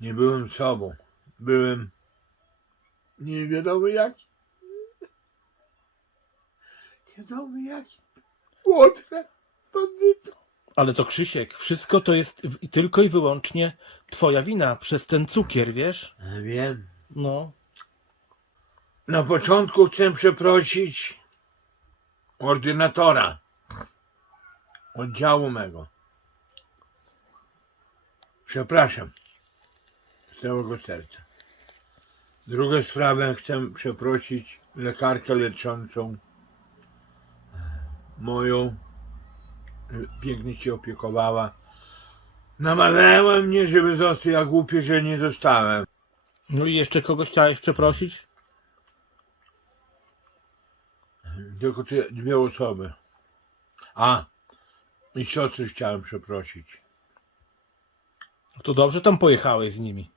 Nie byłem sobą. Byłem nie wiadomo jaki. Nie wiadomo jaki. Łotrę, bandyto. Ale to Krzysiek, wszystko to jest w- tylko i wyłącznie twoja wina przez ten cukier, wiesz? Wiem. No. Na początku chcę przeprosić ordynatora oddziału mego. Przepraszam z całego serca. Drugą sprawę chcę przeprosić lekarkę leczącą moją. Pięknie się opiekowała. Namawiała mnie, żeby został, ja głupi, że nie dostałem. No i jeszcze kogoś chciałeś przeprosić? Tylko te dwie osoby. A, i siostry chciałem przeprosić. To dobrze tam pojechałeś z nimi.